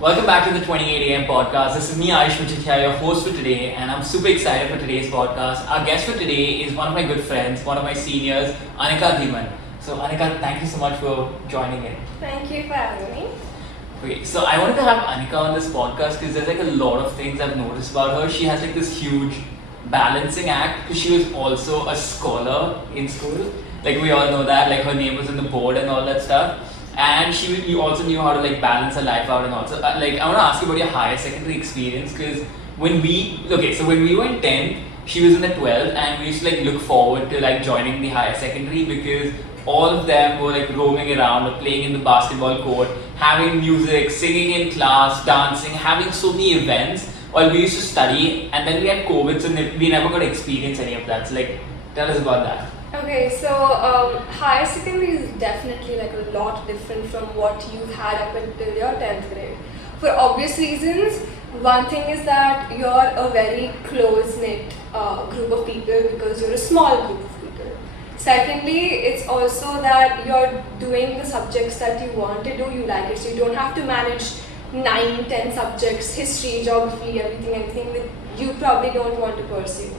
Welcome back to the 28 AM podcast. This is me, Ayush Majithia, your host for today, and I'm super excited for today's podcast. Our guest for today is one of my good friends, one of my seniors, Anika Dhiman. So, Anika, thank you so much for joining in. Thank you for having me. Okay, so I wanted to have Anika on this podcast because there's like a lot of things I've noticed about her. She has like this huge balancing act because she was also a scholar in school. Like we all know that, like her name was on the board and all that stuff. And you also knew how to like balance her life out and also like I want to ask you about your higher secondary experience because when we were in 10th, she was in the 12th, and we used to like look forward to like joining the higher secondary because all of them were like roaming around or playing in the basketball court, having music, singing in class, dancing, having so many events while we used to study, and then we had COVID, so we never got to experience any of that. So like tell us about that. Okay, so higher secondary is definitely like a lot different from what you had up until your 10th grade. For obvious reasons, one thing is that you're a very close-knit group of people because you're a small group of people. Secondly, it's also that you're doing the subjects that you want to do, you like it, so you don't have to manage 9, 10 subjects, history, geography, everything that you probably don't want to pursue.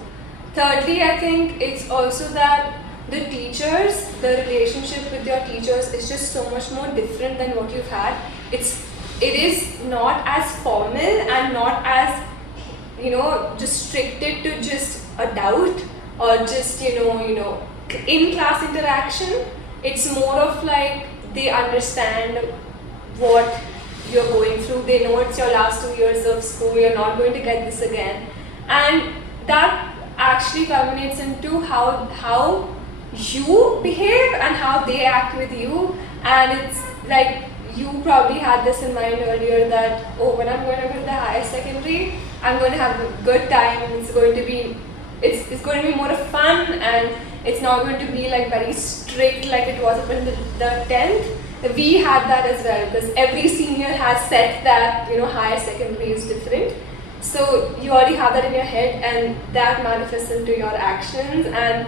Thirdly, I think it's also that the teachers, the relationship with your teachers is just so much more different than what you've had. It is not as formal and not as, just restricted to just a doubt or just, in-class interaction. It's more of like they understand what you're going through. They know it's your last 2 years of school, you're not going to get this again. And that actually culminates into how you behave and how they act with you, and it's like you probably had this in mind earlier that when I'm going to go to the higher secondary, I'm going to have a good time. It's going to be more fun, and it's not going to be like very strict like it was up until the 10th. We had that as well because every senior has said that higher secondary is different. So you already have that in your head, and that manifests into your actions, and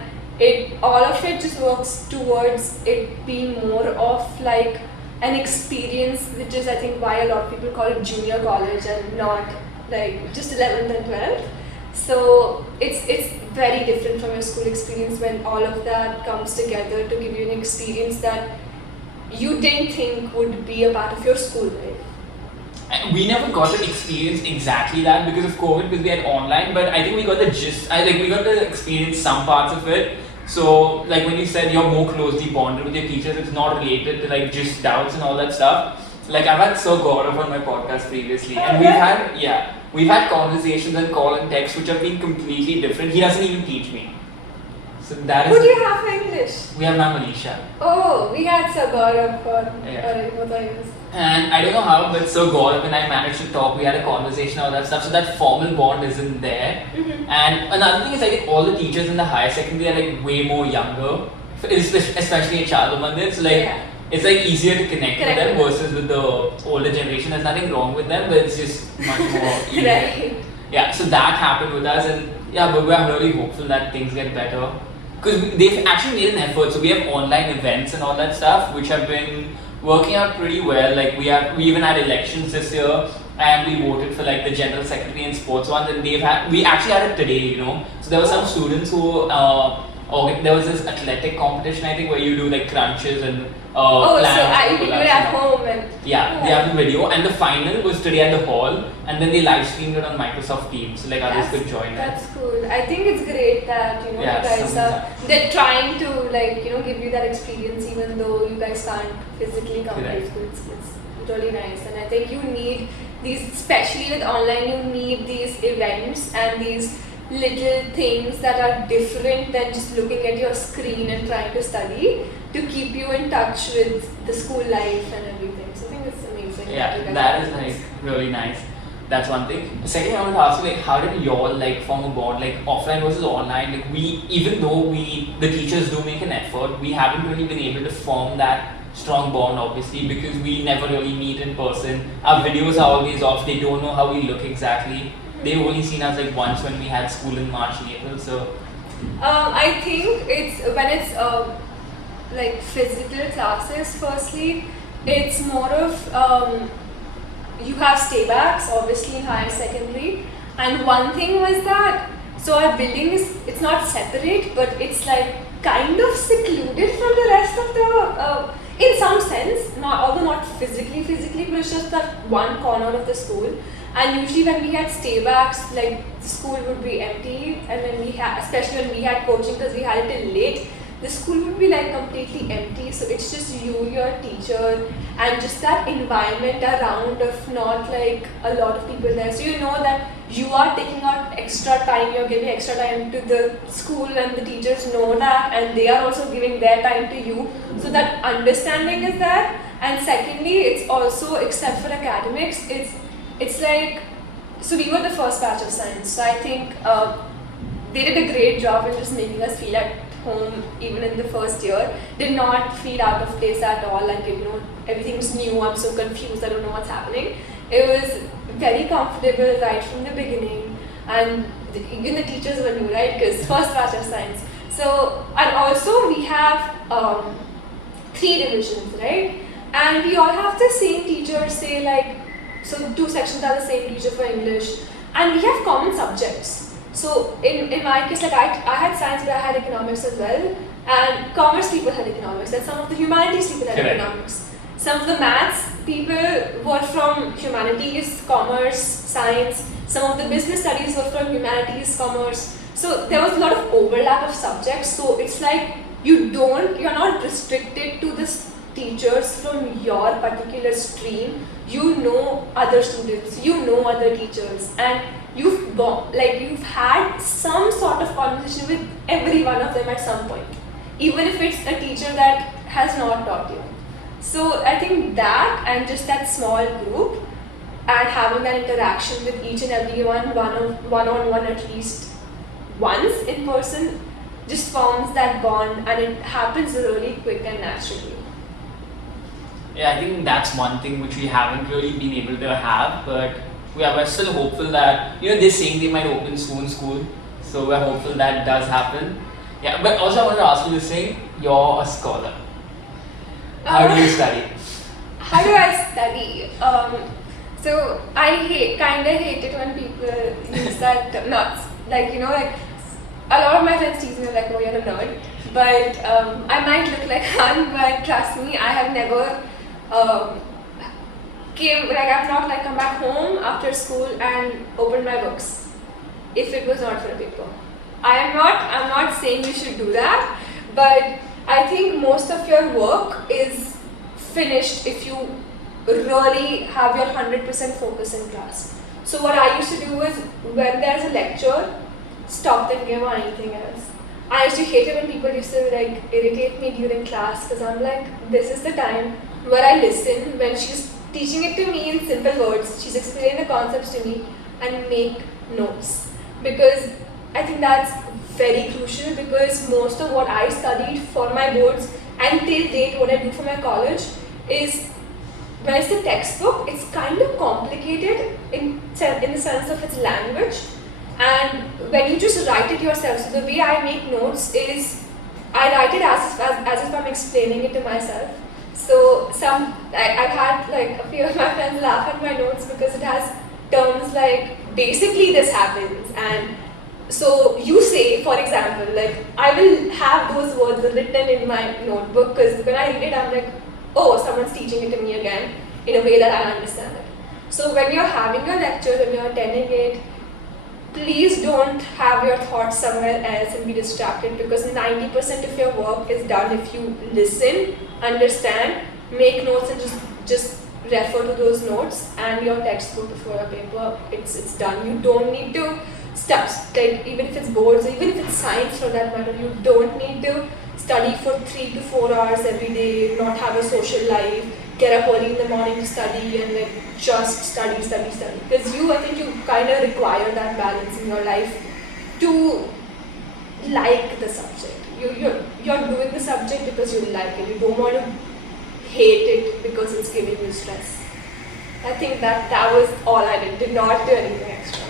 all of it just works towards it being more of like an experience, which is I think why a lot of people call it junior college and not like just 11th and 12th. So it's very different from your school experience when all of that comes together to give you an experience that you didn't think would be a part of your school life. We never got to experience exactly that because of COVID, because we had online, but I think we got the gist. We got to experience some parts of it. So, like when you said you're more closely bonded with your teachers, it's not related to like just doubts and all that stuff. Like I've had Sir Gaurav on my podcast previously, and we've had conversations and call and text which have been completely different. He doesn't even teach me. So that is. Who do you have for English? We have Ma'am Alisha. Oh, we had Sir Gaurav for both of us. And I don't know how, but Sir Gaurav and I managed to talk. We had a conversation, all that stuff. So that formal bond isn't there. Mm-hmm. And another thing is, I think all the teachers in the higher secondary are like way more younger, especially at Chadha Mandir. So like it's like easier to connect with them versus with the older generation. There's nothing wrong with them, but it's just much more easier. Right. Yeah. So that happened with us, and but we're really hopeful that things get better because they've actually made an effort. So we have online events and all that stuff, which have been working out pretty well. Like we even had elections this year, and we voted for like the general secretary and sports ones, and we actually had it today, So there were some students who there was this athletic competition, I think, where you do like crunches and so you can do it at home and they have the video, and the final was today at the hall, and then they live streamed it on Microsoft Teams, so like others could join That's cool. I think it's great that you guys they're trying to like give you that experience even though you guys can't physically come to school. It's really nice, and I think you need these, especially with online, you need these events and these little things that are different than just looking at your screen and trying to study to keep you in touch with the school life and everything. So I think it's amazing. Yeah, that is like really nice. That's one thing. The second thing I want to ask you, like, how did you all like form a bond, like offline versus online? Like even though the teachers do make an effort, we haven't really been able to form that strong bond, obviously, because we never really meet in person. Our videos are always off. They don't know how we look exactly. They've only seen us like once when we had school in March and April. So I think it's when it's like physical classes. Firstly, it's more of you have staybacks, obviously in higher secondary. And one thing was that, so our building it's not separate, but it's like kind of secluded from the rest of the, in some sense, although not physically, but it's just that one corner of the school. And usually when we had staybacks, like the school would be empty, and when especially when we had coaching, because we had it till late, the school would be like completely empty. So it's just you, your teacher, and just that environment around of not like a lot of people there. So you know that you are taking out extra time, you're giving extra time to the school, and the teachers know that, and they are also giving their time to you. So that understanding is there. And secondly, it's also, except for academics, it's like, so we were the first batch of science. So I think they did a great job in just making us feel at home even in the first year. Did not feel out of place at all, like, you know, everything's new, I'm so confused, I don't know what's happening. It was very comfortable right from the beginning, and even the teachers were new, right, because first batch of science. So, and also we have 3 divisions, right, and we all have the same teacher, say like, so 2 sections are the same teacher for English, and we have common subjects. So in my case, like I had science, but I had economics as well, and commerce people had economics, and some of the humanities people had economics. Some of the maths people were from humanities, commerce, science. Some of the business studies were from humanities, commerce. So there was a lot of overlap of subjects. So it's like you're not restricted to the teachers from your particular stream. You know other students, you know other teachers, and you've had some sort of conversation with every one of them at some point, even if it's a teacher that has not taught you. So I think that, and just that small group, and having that interaction with each and everyone one-on-one at least once in person, just forms that bond, and it happens really quick and naturally. Yeah, I think that's one thing which we haven't really been able to have, but we're still hopeful that, you know, they're saying they might open soon school, so we're hopeful that does happen. Yeah, but also I wanted to ask you this thing, you're a scholar. How do you study? How do I study? So I kind of hate it when people use that, not like, you know, like a lot of my friends tease me like, oh, you're a nerd, but I might look like one, but trust me, I have never I've not like come back home after school and opened my books if it was not for a paper. I'm not saying you should do that, but I think most of your work is finished if you really have your 100% focus in class. So what I used to do is, when there's a lecture, stop thinking about anything else. I used to hate it when people used to like irritate me during class, because I'm like, this is the time where I listen, when she's teaching it to me in simple words, she's explaining the concepts to me, and make notes. Because I think that's very crucial, because most of what I studied for my boards and till date what I do for my college is, when it's a textbook, it's kind of complicated in the sense of its language, and when you just write it yourself. So the way I make notes is, I write it as if I'm explaining it to myself. So I've had like a few of my friends laugh at my notes because it has terms like, basically this happens, and so you say, for example, like I will have those words written in my notebook, because when I read it, I'm like, oh, someone's teaching it to me again in a way that I understand it. So when you're having a lecture, when you're attending it, please don't have your thoughts somewhere else and be distracted, because 90% of your work is done if you listen, understand, make notes, and just refer to those notes and your textbook before your paper. It's done. You don't need to like, even if it's boards, or even if it's science for that matter, you don't need to study for 3 to 4 hours every day, not have a social life, get up early in the morning to study, and like just study. Because I think you kind of require that balance in your life to like the subject. You're doing the subject because you like it. You don't want to hate it because it's giving you stress. I think that was all I did. Did not do anything extra.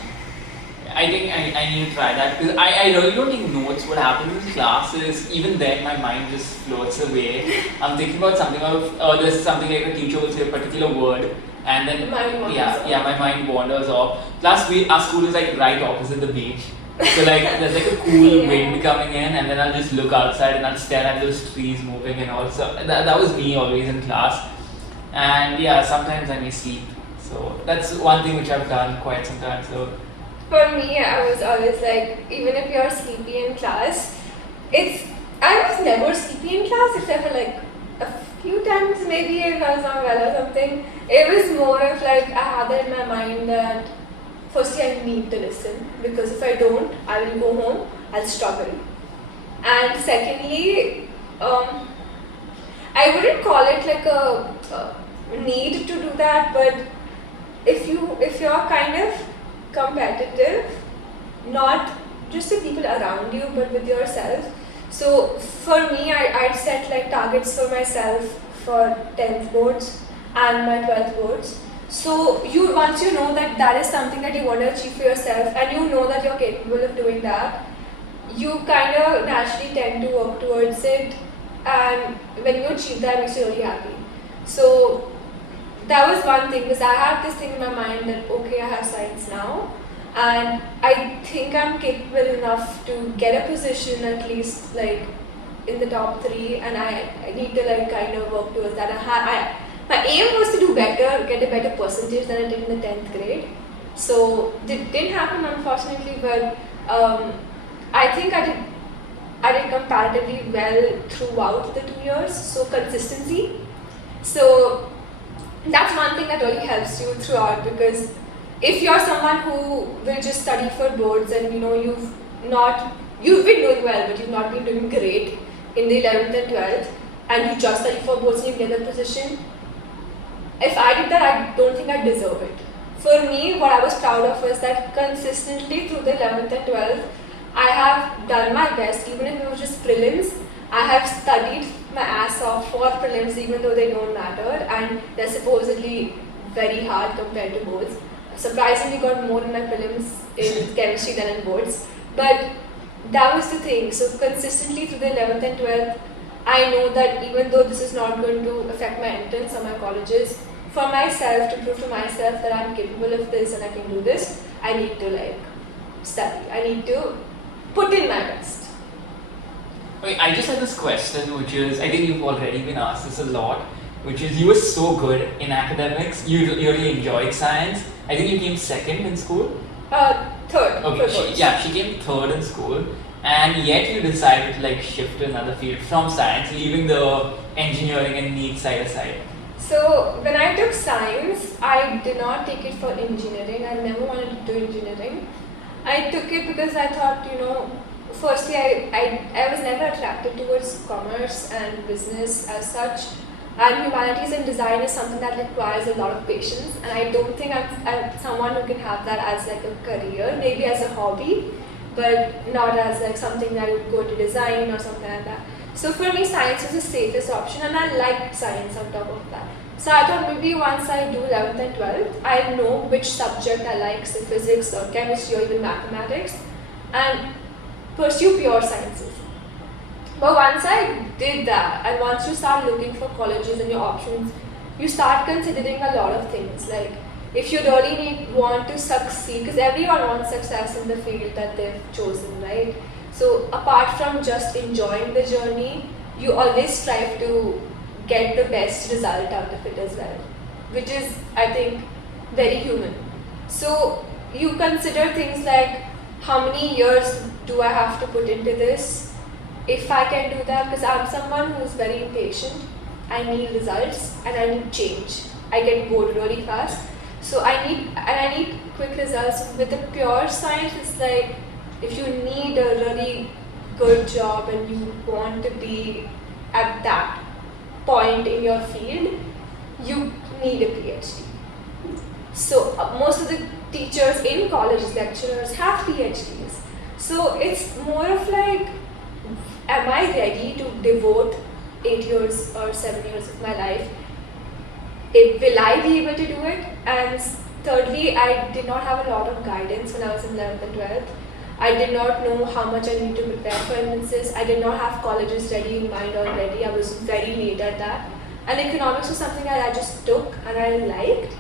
I think I need to try that, because I really don't take notes. What happens in class is, even then my mind just floats away. I'm thinking about something there's something like a teacher will say a particular word, And then Mind wanders off. my mind wanders off. Plus, our school is like right opposite the beach. So like there's like a cool Yeah. wind coming in, and then I'll just look outside and I'll stare at those trees moving, and also that was me always in class. And yeah, sometimes I may sleep. So that's one thing which I've done quite some time. So For me, I was always like, even if you're sleepy in class, I was never sleepy in class except for like a few times maybe if I was not well or something. It was more of like I had that in my mind that firstly I need to listen because if I don't, I will go home, I'll struggle. And secondly, I wouldn't call it like a need to do that, but if you're kind of competitive, not just with people around you, but with yourself. So for me, I'd set like targets for myself for 10th boards and my 12th boards. So once you know that is something that you want to achieve for yourself, and you know that you're capable of doing that, you kind of naturally tend to work towards it, and when you achieve that, it makes you really happy. So that was one thing, because I had this thing in my mind that okay, I have science now, and I think I'm capable enough to get a position at least like in the top 3, and I need to like kind of work towards that. My aim was to do better, get a better percentage than I did in the 10th grade. So it didn't happen unfortunately, but I think I did comparatively well throughout the 2 years. So consistency. So that's one thing that really helps you throughout, because if you're someone who will just study for boards and you've been doing well but you've not been doing great in the 11th and 12th, and you just study for boards and you get a position, if I did that, I don't think I deserve it. For me, what I was proud of was that consistently through the 11th and 12th, I have done my best, even if it was just prelims. I have studied my ass off for prelims, even though they don't matter, and they're supposedly very hard compared to boards. Surprisingly, got more in my prelims in chemistry than in boards, but that was the thing. So consistently through the 11th and 12th, I know that even though this is not going to affect my entrance or my colleges, for myself, to prove to myself that I'm capable of this and I can do this, I need to like study. I need to put in my best. wait, I just had this question, which is I think you've already been asked this a lot, which is you were so good in academics, you really enjoyed science. I think you came second in school. Third. Okay, she came third in school, and yet you decided to like shift to another field from science, leaving the engineering and neat side aside. So when I took science, I did not take it for engineering. I never wanted to do engineering. I took it because I thought, firstly, I was never attracted towards commerce and business as such. And humanities and design is something that requires a lot of patience, and I don't think I'm someone who can have that as like a career, maybe as a hobby, but not as like something that I would go to design or something like that. So for me, science was the safest option, and I liked science on top of that. So I thought maybe once I do 11th and 12th, I'll know which subject I like, say physics or chemistry or even mathematics, and pursue pure sciences. But once I did that, and once you start looking for colleges and your options, you start considering a lot of things. Like, if you really want to succeed, because everyone wants success in the field that they've chosen, right? So apart from just enjoying the journey, you always strive to get the best result out of it as well, which is, I think, very human. So you consider things like, how many years do I have to put into this? If I can do that, because I'm someone who's very impatient, I need results and I need change. I get bored really fast. So I need quick results. With the pure science, it's like if you need a really good job and you want to be at that point in your field, you need a PhD. So most of the teachers in colleges, lecturers have PhDs. So it's more of like, am I ready to devote 8 years or 7 years of my life? Will I be able to do it? And thirdly, I did not have a lot of guidance when I was in 11th and 12th. I did not know how much I need to prepare for entrances. I did not have colleges ready in mind already. I was very late at that. And economics was something that I just took and I liked.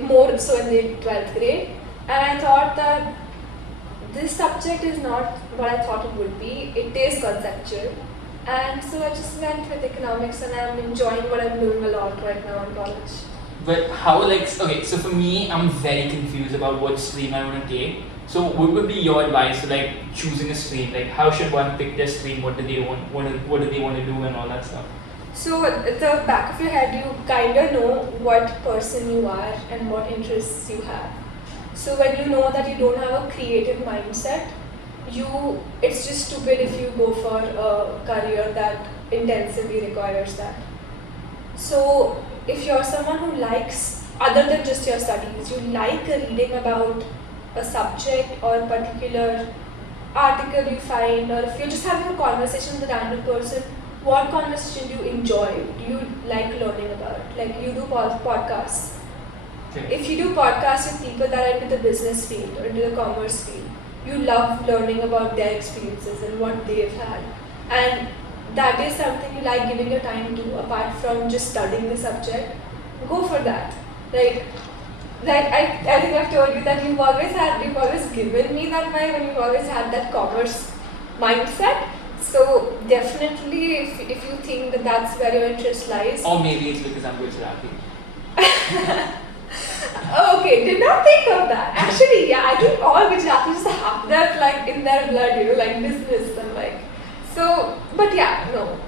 more so in the 12th grade, and I thought that this subject is not what I thought it would be. It is conceptual, and so I just went with economics, and I'm enjoying what I'm doing a lot right now in college. But how, like, okay, so for me, I'm very confused about what stream I want to take. So what would be your advice to like choosing a stream? Like, how should one pick their stream? What do they want? What do they want to do and all that stuff? So at the back of your head, you kind of know what person you are and what interests you have. So when you know that you don't have a creative mindset, it's just stupid if you go for a career that intensively requires that. So if you're someone who likes, other than just your studies, you like reading about a subject or a particular article you find, or if you're just having a conversation with a random person, what conversation do you enjoy? Do you like learning about? Like you do podcasts. Okay. If you do podcasts with people that are into the business field or into the commerce field, you love learning about their experiences and what they've had. And that is something you like giving your time to apart from just studying the subject. Go for that. Like I think I've told you that you've always given me that vibe, and you've always had that commerce mindset. So definitely if you think that that's where your interest lies. Or maybe it's because I'm Gujarati. Okay, did not think of that. Actually, yeah, I think all Gujaratis have that like in their blood, like business and like. So, but yeah, no.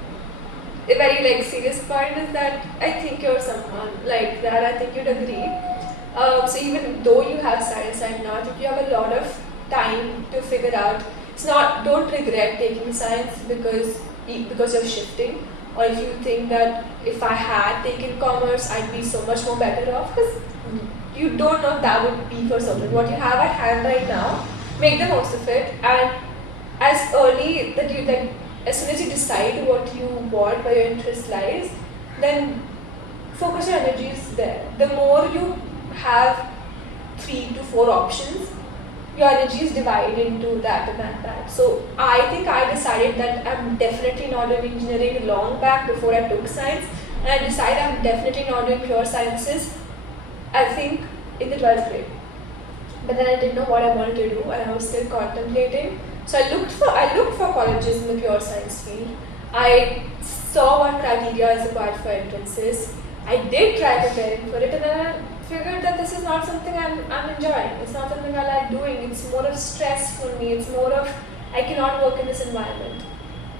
A very like serious point is that I think you're someone like that. I think you'd agree. So even though you have science right now, I think you have a lot of time to figure out. Don't regret taking science because you're shifting, or if you think that if I had taken commerce, I'd be so much more better off, because you don't know if that would be for something. What you have at hand right now, make the most of it, and as early that you like, as soon as you decide what you want, where your interest lies, then focus your energies there. The more you have 3 to 4 options, your energies divide into that and that. So I think I decided that I'm definitely not doing engineering long back before I took science, and I decided I'm definitely not doing pure sciences, I think in the 12th grade. But then I didn't know what I wanted to do, and I was still contemplating. So I looked for colleges in the pure science field. I saw what criteria is required for entrances. I did try preparing for it, and then I figured that this is not something I'm enjoying. It's not something I like doing. It's more of stress for me. It's more of I cannot work in this environment.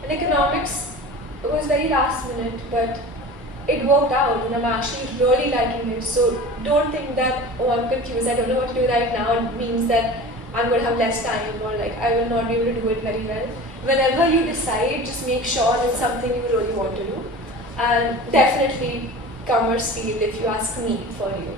And economics was very last minute, but it worked out, and I'm actually really liking it. So don't think that, oh, I'm confused, I don't know what to do right now, it means that I'm going to have less time, or like I will not be able to do it very well. Whenever you decide, just make sure it's something you really want to do. And definitely commerce field, if you ask me, for you.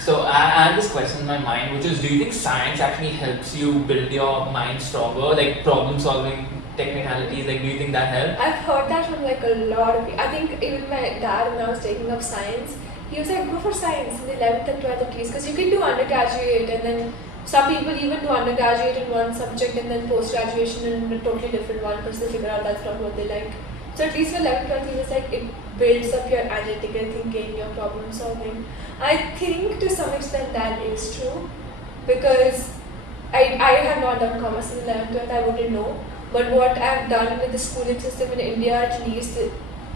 So I had this question in my mind, which is, do you think science actually helps you build your mind stronger, like problem solving technicalities? Like, do you think that helps? I've heard that from like a lot of people. I think even my dad, when I was taking up science, he was like, go for science in the 11th and 12th at least, because you can do undergraduate, and then some people even do undergraduate in one subject and then post-graduation in a totally different one, because they figure out that's not what they like. So at least for 11th, 12th, he was like, it builds up your analytical thinking, your problem solving. I think to some extent that is true, because I have not done commerce in 11th, 12th, I wouldn't know. But what I've done with the schooling system in India, at least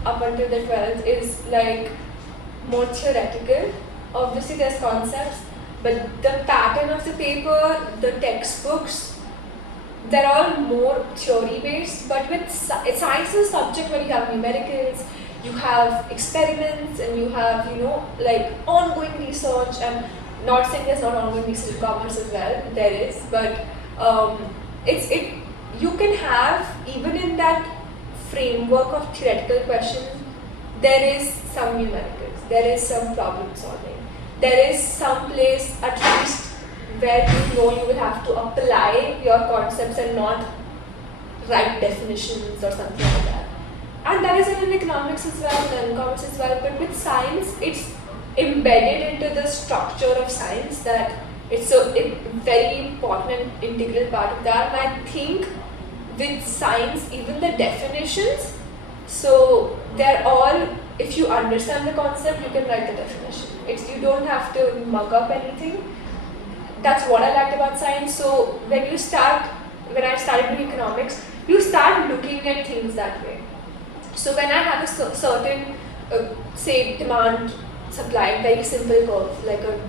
up until the 12th, is like more theoretical. Obviously there's concepts, but the pattern of the paper, the textbooks, they're all more theory based. But with science is a subject where you have numericals, you have experiments, and you have, like ongoing research. And not saying there's not ongoing research in commerce as well, there is, but you can have, even in that framework of theoretical questions, there is some numericals, there is some problem solving, there is some place at least where you will have to apply your concepts and not write definitions or something like that. And that is in economics as well, and commerce as well. But with science, it's embedded into the structure of science that it's a very important and integral part of that. And I think with science, even the definitions, so they're all if you understand the concept, you can write the definition. You don't have to mug up anything. That's what I liked about science. So when I started doing economics, you start looking at things that way. So when I have a certain, say, demand supply, very simple curve, like a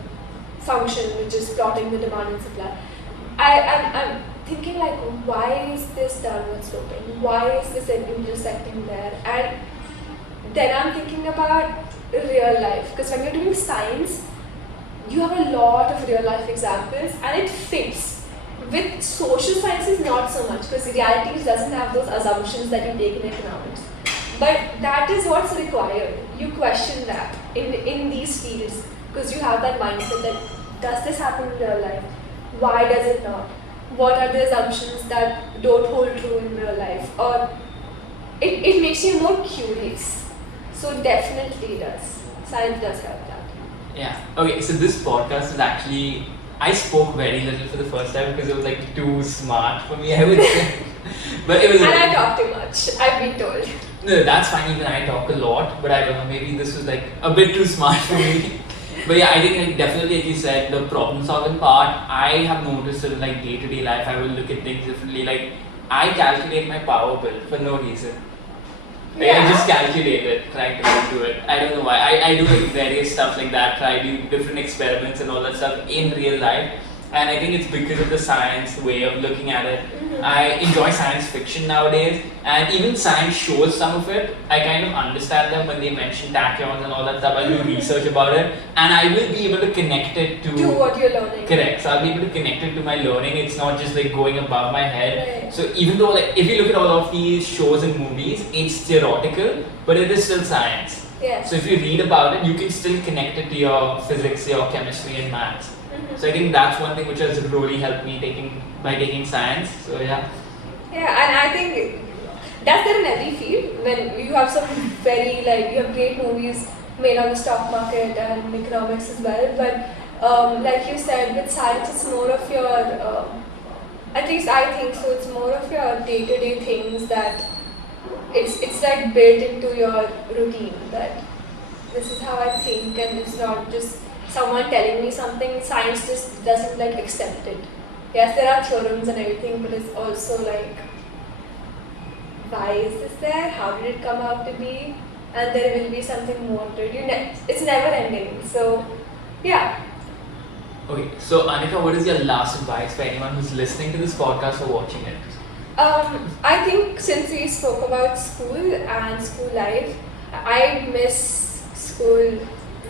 function which is plotting the demand and supply, I'm thinking like, why is this downward sloping? Why is this intersecting there? And then I'm thinking about real life, because when you're doing science, you have a lot of real life examples and it fits. With social sciences, not so much, because reality doesn't have those assumptions that you take in economics. But that is what's required. You question that in these fields, because you have that mindset that, does this happen in real life? Why does it not? What are the assumptions that don't hold true in real life? Or it makes you more curious. So definitely does. Science does help that. Yeah. Okay, so this podcast is actually, I spoke very little for the first time because it was like too smart for me, I would say. But it was. And I talk too much, I've been told. No, that's fine, even I talk a lot, but I don't know, maybe this was like a bit too smart for me. But yeah, I think like definitely, like you said, the problem solving part, I have noticed in like day-to-day life, I will look at things differently. Like, I calculate my power bill for no reason. Like, I just calculate it, trying to do it. I don't know why. I do like various stuff like that, try to do different experiments and all that stuff in real life. And I think it's because of the science way of looking at it. I enjoy science fiction nowadays, and even science shows some of it. I kind of understand them when they mention tachyons and all that stuff. I do research about it, and I will be able to connect it to what you're learning. Correct. So I'll be able to connect it to my learning. It's not just like going above my head. Right. So even though like if you look at all of these shows and movies, it's theoretical, but it is still science. Yes. So if you read about it, you can still connect it to your physics, your chemistry, and maths. So I think that's one thing which has really helped me by taking science. So yeah. Yeah, and I think that's there in every field. When you have some very you have great movies made on the stock market and economics as well. But like you said, with science, it's more of your, at least I think so, it's more of your day-to-day things that it's like built into your routine, that this is how I think, and it's not just someone telling me something. Science just doesn't like accept it. Yes, there are theorems and everything, but it's also like, why is this there? How did it come out to be? And there will be something more to it. It's never ending. So, yeah. Okay, so Anika, what is your last advice for anyone who's listening to this podcast or watching it? I think since we spoke about school and school life, I miss school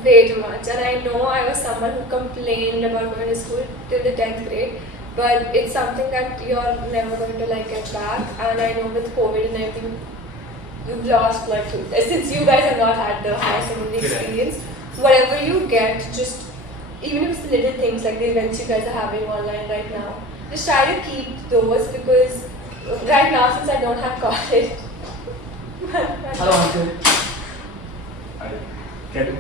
way too much. And I know I was someone who complained about going to school till the 10th grade. But it's something that you're never going to like get back. And I know with COVID and everything, you've lost like, since you guys have not had the higher secondary experience, whatever you get, just even if it's the little things like the events you guys are having online right now, just try to keep those, because right now, since I don't have college. Hello, Uncle. I get it.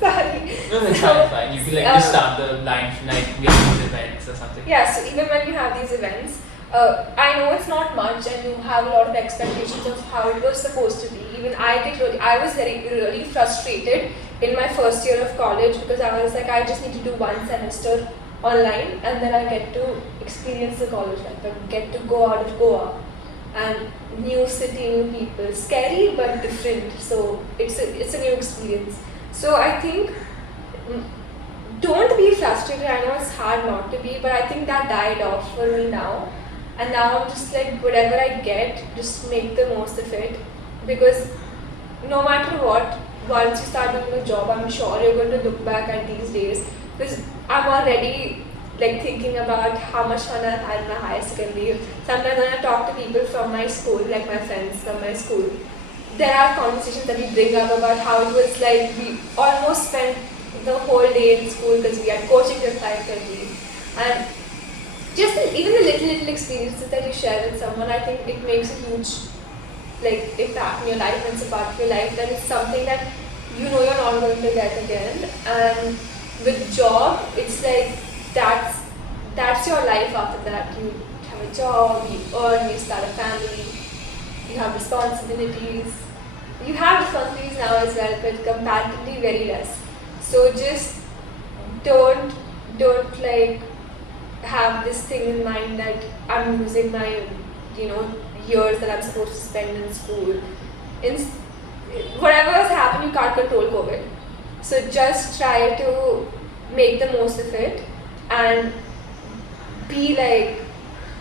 Sorry. No, that's fine. You can like just start the line from like we have these events or something. Yeah, so even when you have these events, I know it's not much and you have a lot of expectations of how it was supposed to be. Even I was really frustrated in my first year of college, because I was like, I just need to do one semester online and then I get to experience the college life. I get to go out of Goa and new city, new people. Scary but different. So it's a new experience. So I think don't be frustrated. I know it's hard not to be, but I think that died off for me now. And now I'm just like, whatever I get, just make the most of it. Because no matter what, once you start doing a job, I'm sure you're going to look back at these days. Because I'm already like thinking about how much fun I had in my higher secondary. Sometimes when I talk to people from my school, like my friends from my school, there are conversations that we bring up about how it was like we almost spent the whole day in school because we had coaching till 5:30. And just even the little experiences that you share with someone, I think it makes a huge like impact in your life, and it's a part of your life. Then it's something that you know you're not going to get again. And with job, it's like that's your life after that. You have a job, you earn, you start a family, you have responsibilities. you have responsibilities now as well, but comparatively very less. So just don't like have this thing in mind that I'm losing my, years that I'm supposed to spend in school. In whatever has happened, you can't control COVID. So just try to make the most of it and be like,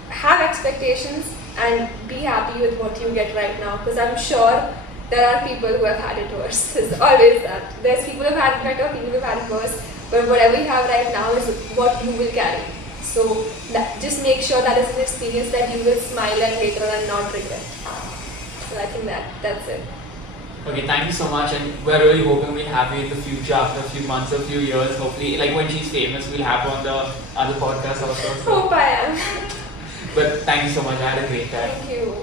have expectations and be happy with what you get right now, because I'm sure there are people who have had it worse. There's always that. There's people who have had it better, people who have had it worse, but whatever you have right now is what you will carry. So just make sure that is an experience that you will smile at later and not regret. So I think that's it. Okay, thank you so much, and we're really hoping we'll have you in the future after a few months, a few years. Hopefully, like when she's famous, we'll have her on the other podcast also. So. Hope I am. But thank you so much. I had a great time. Thank you.